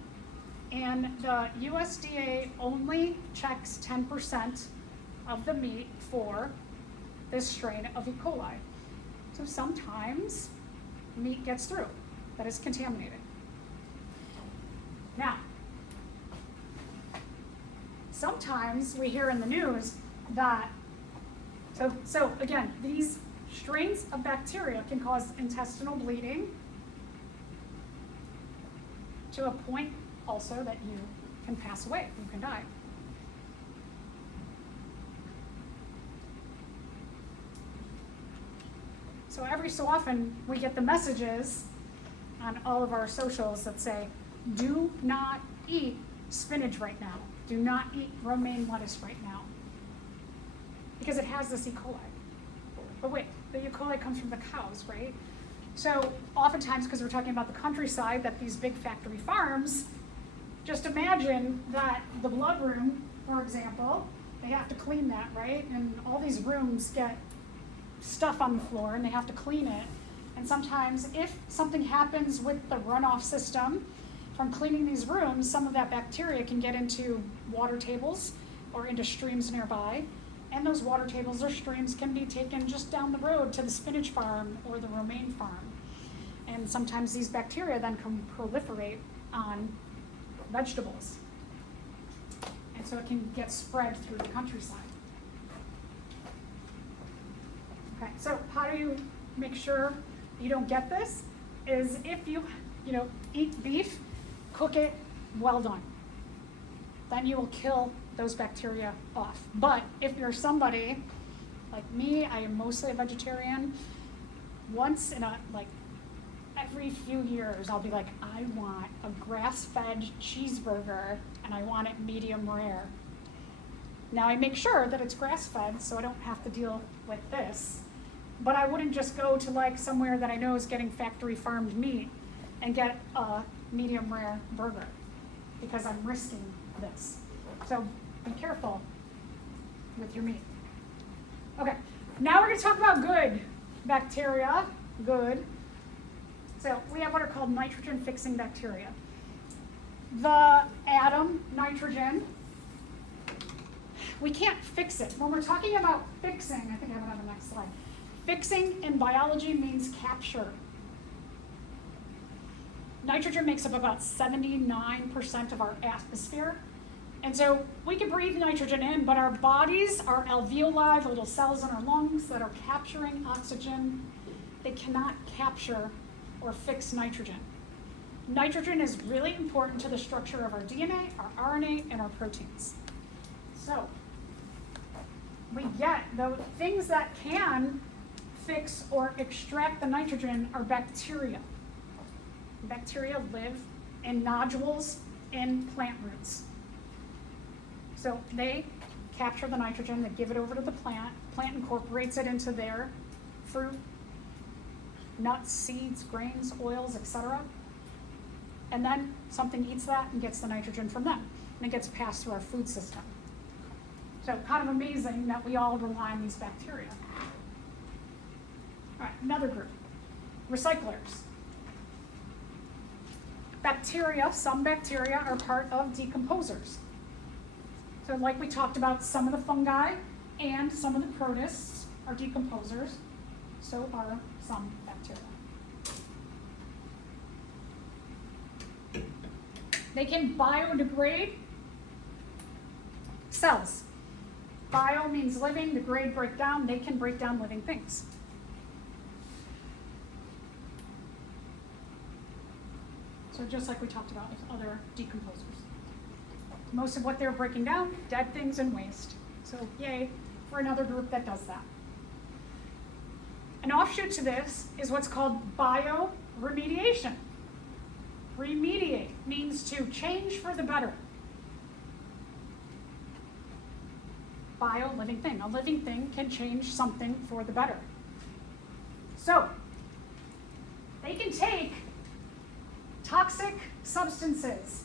And the USDA only checks 10% of the meat for this strain of E. coli. So sometimes meat gets through that is contaminated. Now, sometimes we hear in the news that, so again, these strains of bacteria can cause intestinal bleeding to a point also that you can pass away, you can die. So every so often, we get the messages on all of our socials that say, do not eat spinach right now. Do not eat romaine lettuce right now. Because it has this E. coli. But wait, the E. coli comes from the cows, right? So oftentimes, because we're talking about the countryside, that these big factory farms, just imagine that the blood room, for example, they have to clean that, right? And all these rooms get stuff on the floor and they have to clean it. And sometimes if something happens with the runoff system from cleaning these rooms, some of that bacteria can get into water tables or into streams nearby. And those water tables or streams can be taken just down the road to the spinach farm or the romaine farm. And sometimes these bacteria then can proliferate on vegetables. And so it can get spread through the countryside. Okay, so how do you make sure you don't get this? Is if you eat beef, cook it well done. Then you will kill those bacteria off. But if you're somebody like me, I am mostly a vegetarian. Once in every few years, I'll be like, I want a grass-fed cheeseburger and I want it medium rare. Now I make sure that it's grass-fed so I don't have to deal with this. But I wouldn't just go to somewhere that I know is getting factory farmed meat and get a medium rare burger because I'm risking this. So be careful with your meat. Okay, now we're going to talk about good bacteria. Good. So we have what are called nitrogen-fixing bacteria. The atom, nitrogen, we can't fix it. When we're talking about fixing, I think I have it on the next slide. Fixing in biology means capture. Nitrogen makes up about 79% of our atmosphere. And so we can breathe nitrogen in, but our bodies, our alveoli, the little cells in our lungs that are capturing oxygen, they cannot capture or fix nitrogen. Nitrogen is really important to the structure of our DNA, our RNA, and our proteins. So we get the things that can fix or extract the nitrogen are bacteria. Bacteria live in nodules in plant roots. So they capture the nitrogen, they give it over to the plant. Plant incorporates it into their fruit, nuts, seeds, grains, oils, etc. And then something eats that and gets the nitrogen from them. And it gets passed through our food system. So kind of amazing that we all rely on these bacteria. All right, another group, recyclers. Bacteria, some bacteria are part of decomposers. So like we talked about, some of the fungi and some of the protists are decomposers. So are some bacteria. They can biodegrade cells. Bio means living, degrade, break down. They can break down living things. So just like we talked about with other decomposers. Most of what they're breaking down, dead things and waste. So yay for another group that does that. An offshoot to this is what's called bioremediation. Remediate means to change for the better. Bio, living thing. A living thing can change something for the better. So they can take toxic substances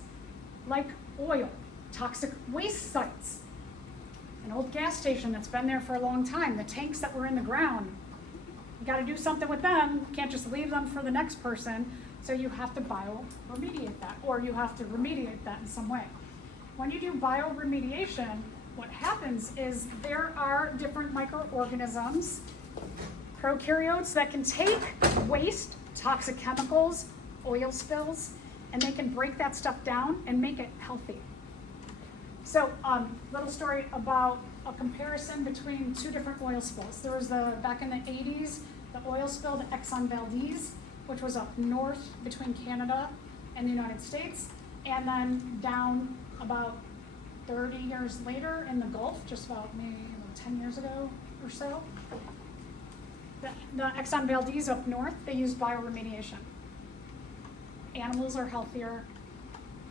like oil, toxic waste sites, an old gas station that's been there for a long time, the tanks that were in the ground. You got to do something with them. You can't just leave them for the next person. So you have to bioremediate that, or you have to remediate that in some way. When you do bioremediation, what happens is there are different microorganisms, prokaryotes, that can take waste, toxic chemicals, oil spills, and they can break that stuff down and make it healthy. So, little story about a comparison between two different oil spills. There was back in the 80s, the oil spill to Exxon Valdez, which was up north between Canada and the United States, and then down about 30 years later in the Gulf, just about maybe 10 years ago or so. the Exxon Valdez up north, they use bioremediation. Animals are healthier,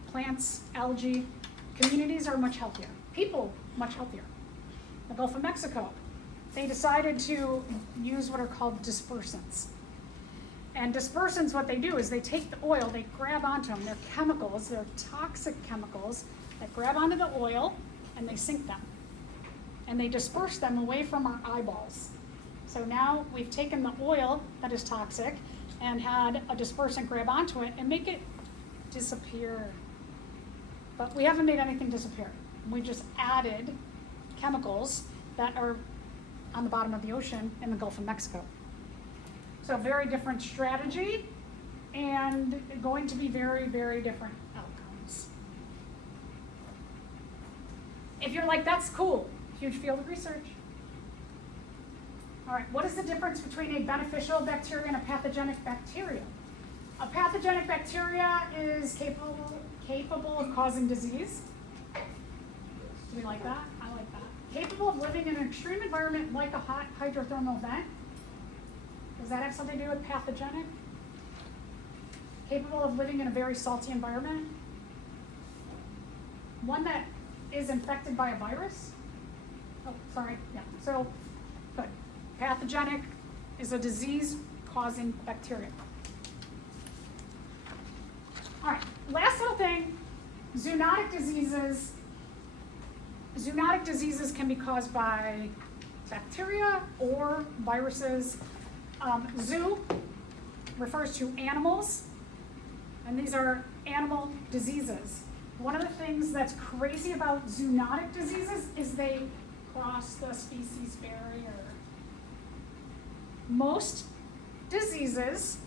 plants, algae, communities are much healthier, people much healthier. The Gulf of Mexico, they decided to use what are called dispersants. And dispersants, what they do is they take the oil, they grab onto them, they're chemicals, they're toxic chemicals that grab onto the oil and they sink them. And they disperse them away from our eyeballs. So now we've taken the oil that is toxic and had a dispersant grab onto it and make it disappear. But we haven't made anything disappear. We just added chemicals that are on the bottom of the ocean in the Gulf of Mexico. So very different strategy and going to be very, very different outcomes. If you're like, that's cool, huge field of research. All right, what is the difference between a beneficial bacteria and a pathogenic bacteria? A pathogenic bacteria is capable of causing disease. Do we like that? I like that. Capable of living in an extreme environment like a hot hydrothermal vent. Does that have something to do with pathogenic? Capable of living in a very salty environment. One that is infected by a virus. Oh, sorry, yeah, so good. Pathogenic is a disease-causing bacteria. All right, last little thing, zoonotic diseases. Zoonotic diseases can be caused by bacteria or viruses. Zoo refers to animals, and these are animal diseases. One of the things that's crazy about zoonotic diseases is they cross the species barrier. Most diseases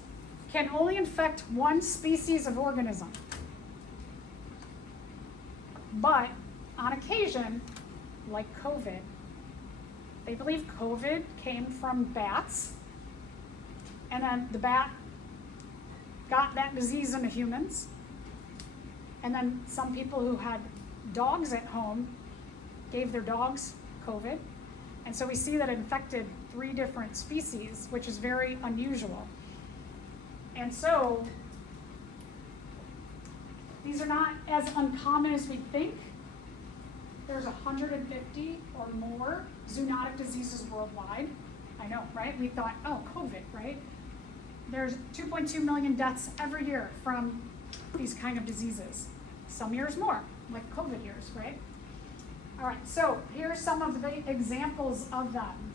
can only infect one species of organism. But on occasion, like COVID, they believe COVID came from bats, and then the bat got that disease into humans, and then some people who had dogs at home gave their dogs COVID, and so we see that it infected 3 different species, which is very unusual. And so these are not as uncommon as we think. There's 150 or more zoonotic diseases worldwide. I know, right? We thought, oh, COVID, right? There's 2.2 million deaths every year from these kind of diseases. Some years more, like COVID years, right? All right, so here's some of the examples of them.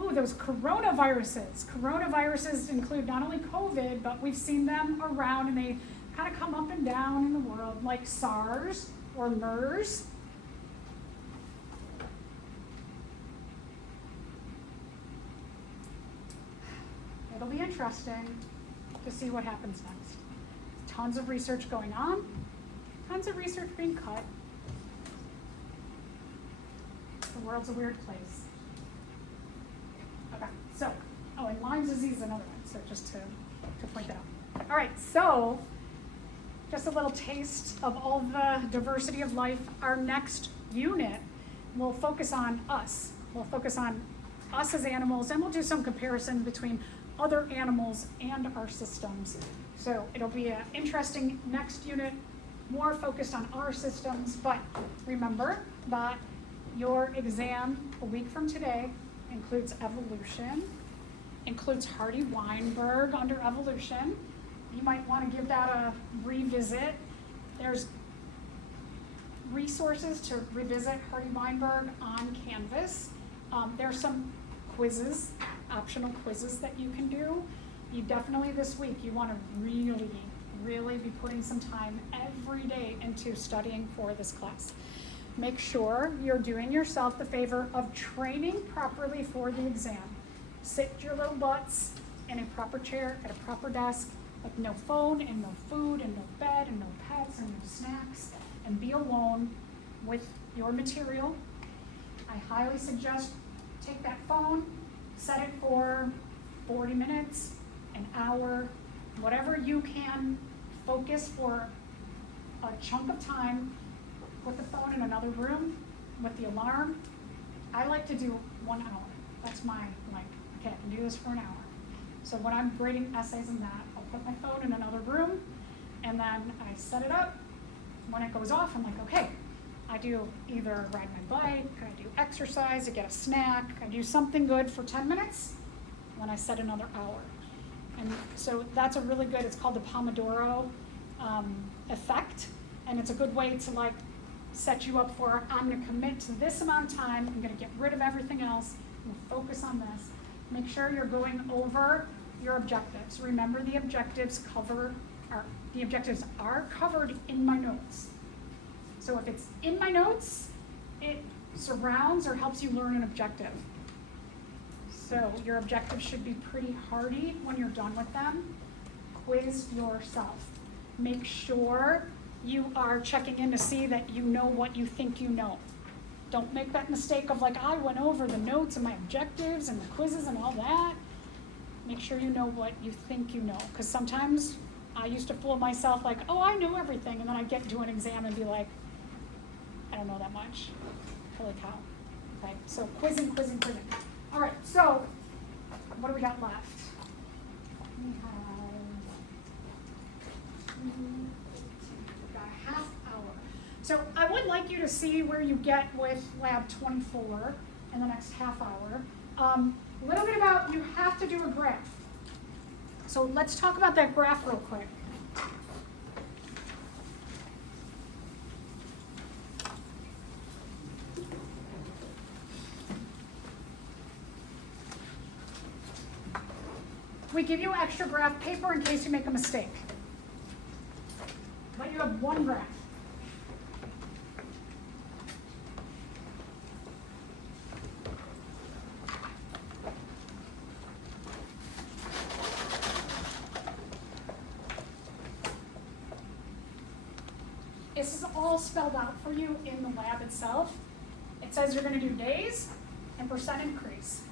Ooh, those coronaviruses. Coronaviruses include not only COVID, but we've seen them around and they kind of come up and down in the world, like SARS or MERS. It'll be interesting to see what happens next. Tons of research going on, tons of research being cut. The world's a weird place. Okay, so, and Lyme disease is another one, so just to point that out. All right, so just a little taste of all the diversity of life. Our next unit will focus on us. We'll focus on us as animals, and we'll do some comparison between other animals and our systems. So it'll be an interesting next unit, more focused on our systems, but remember that your exam a week from today includes evolution, includes Hardy-Weinberg under evolution. You might want to give that a revisit. There's resources to revisit Hardy-Weinberg on Canvas. There's some quizzes, optional quizzes that you can do. You definitely this week, you want to really be putting some time every day into studying for this class. Make sure you're doing yourself the favor of training properly for the exam. Sit your little butts in a proper chair at a proper desk with no phone and no food and no bed and no pets and no snacks, and be alone with your material. I highly suggest take that phone, set it for 40 minutes, an hour, whatever you can focus for a chunk of time. Put the phone in another room with the alarm. I like to do 1 hour. That's my, like, okay, I can do this for an hour. So when I'm grading essays and that, I'll put my phone in another room, and then I set it up. When it goes off, I'm like, okay, I do either ride my bike, I do exercise, I get a snack, I do something good for 10 minutes, then I set another hour. And so that's a really good, it's called the Pomodoro effect, and it's a good way to like set you up for, I'm gonna commit to this amount of time, I'm gonna get rid of everything else, I'm gonna focus on this. Make sure you're going over your objectives. Remember the objectives are covered in my notes. So if it's in my notes, it surrounds or helps you learn an objective. So your objectives should be pretty hardy when you're done with them. Quiz yourself. Make sure you are checking in to see that you know what you think you know. Don't make that mistake of like, I went over the notes and my objectives and the quizzes and all that. Make sure you know what you think you know. Because sometimes I used to fool myself like, oh, I know everything. And then I'd get into an exam and be like, I don't know that much. Holy cow. Okay, so quizzing. All right, so what do we got left? We got a half hour. So I would like you to see where you get with lab 24 in the next half hour. A little bit about, you have to do a graph. So let's talk about that graph real quick. We give you extra graph paper in case you make a mistake. But you have one graph. This is all spelled out for you in the lab itself. It says you're going to do days and percent increase.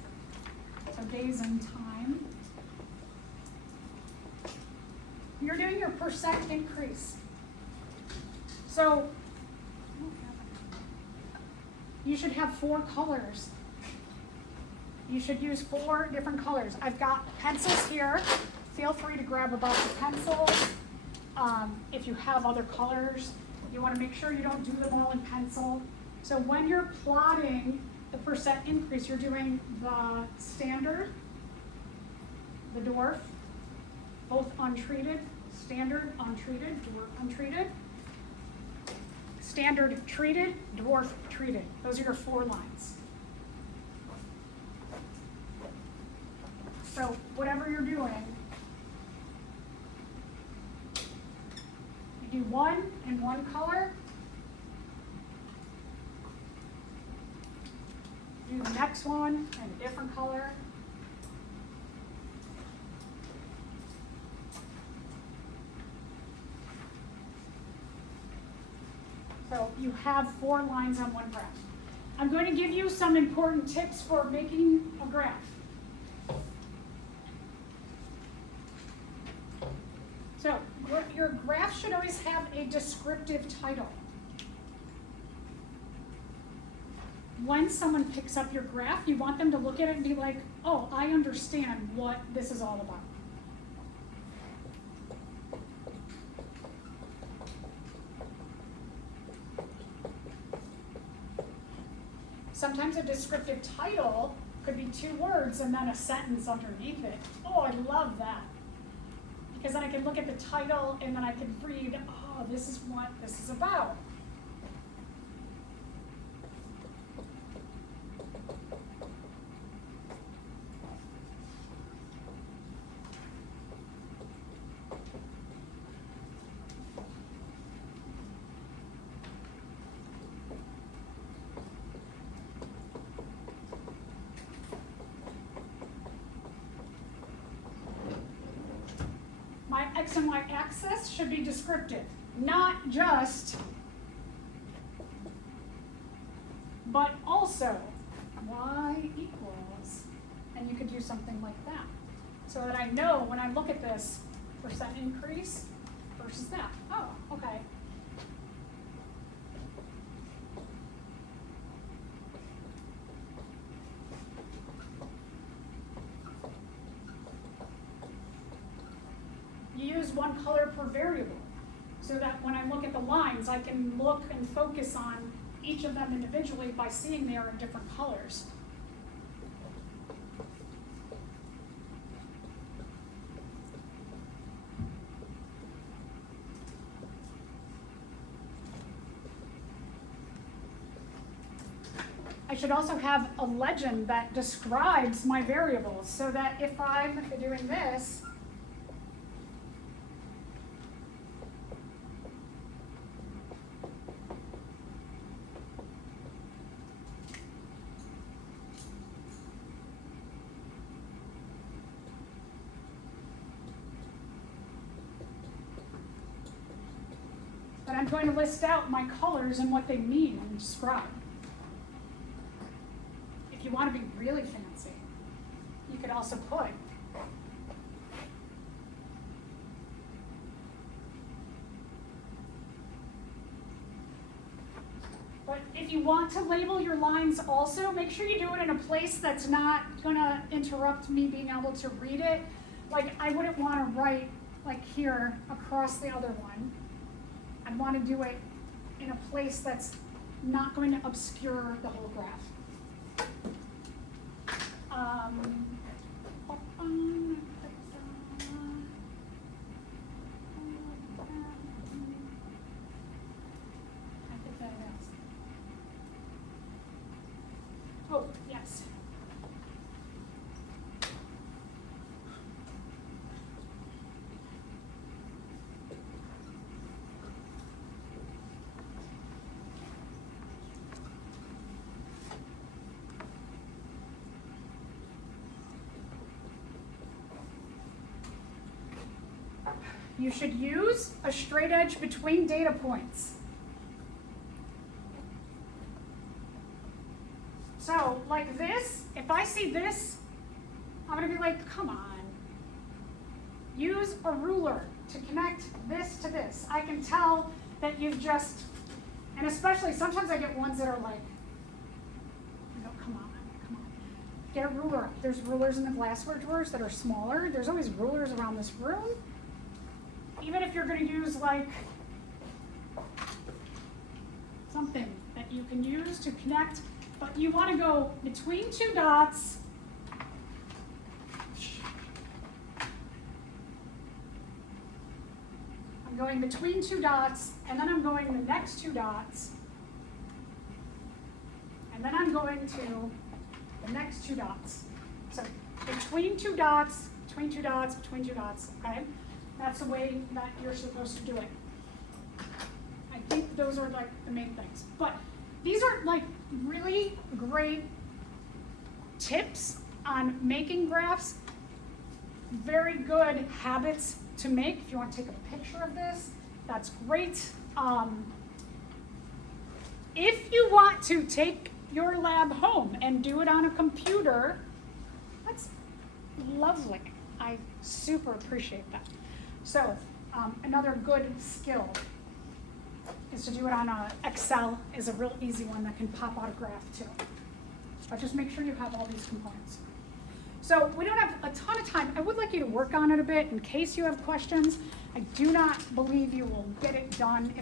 So days and time. You're doing your percent increase. So you should have 4 colors. You should use 4 different colors. I've got pencils here. Feel free to grab a bunch of pencils. If you have other colors, you want to make sure you don't do them all in pencil. So when you're plotting the percent increase, you're doing the standard, the dwarf, both untreated, standard, untreated, dwarf, untreated, standard, treated, dwarf, treated. Those are your 4 lines. So whatever you're doing, you do one in one color, do the next one in a different color, so you have 4 lines on one graph. I'm going to give you some important tips for making a graph. So your graph should always have a descriptive title. When someone picks up your graph, you want them to look at it and be like, oh, I understand what this is all about. Sometimes a descriptive title could be 2 words and then a sentence underneath it. Oh, I love that. Because then I can look at the title and then I can read, oh, this is what this is about. My X and Y axis should be descriptive, not just, but also Y equals, and you could do something like that. So that I know when I look at this percent increase versus that. Oh, okay. one color per variable, so that when I look at the lines, I can look and focus on each of them individually by seeing they are in different colors. I should also have a legend that describes my variables, so that if I'm doing this, that I'm going to list out my colors and what they mean and describe. If you want to be really fancy, you could also put but if you want to label your lines also, make sure you do it in a place that's not going to interrupt me being able to read it. Like, I wouldn't want to write like here across the other one. I'd want to do it in a place that's not going to obscure the whole graph. I think that is. Oh, yes. You should use a straight edge between data points. So, like this, if I see this, I'm going to be like, come on. Use a ruler to connect this to this. I can tell that you've just, and especially sometimes I get ones that are like, I go, come on. Get a ruler up. There's rulers in the glassware drawers that are smaller. There's always rulers around this room. Even if you're going to use like something that you can use to connect, but you want to go between two dots. I'm going between two dots, and then I'm going the next two dots, and then I'm going to the next two dots. So between two dots, between two dots, between two dots, okay? That's the way that you're supposed to do it. I think those are like the main things. But these are like really great tips on making graphs. Very good habits to make. If you want to take a picture of this, that's great. If you want to take your lab home and do it on a computer, that's lovely. I super appreciate that. So another good skill is to do it on Excel. Is a real easy one that can pop out a graph too. But just make sure you have all these components. So we don't have a ton of time. I would like you to work on it a bit in case you have questions. I do not believe you will get it done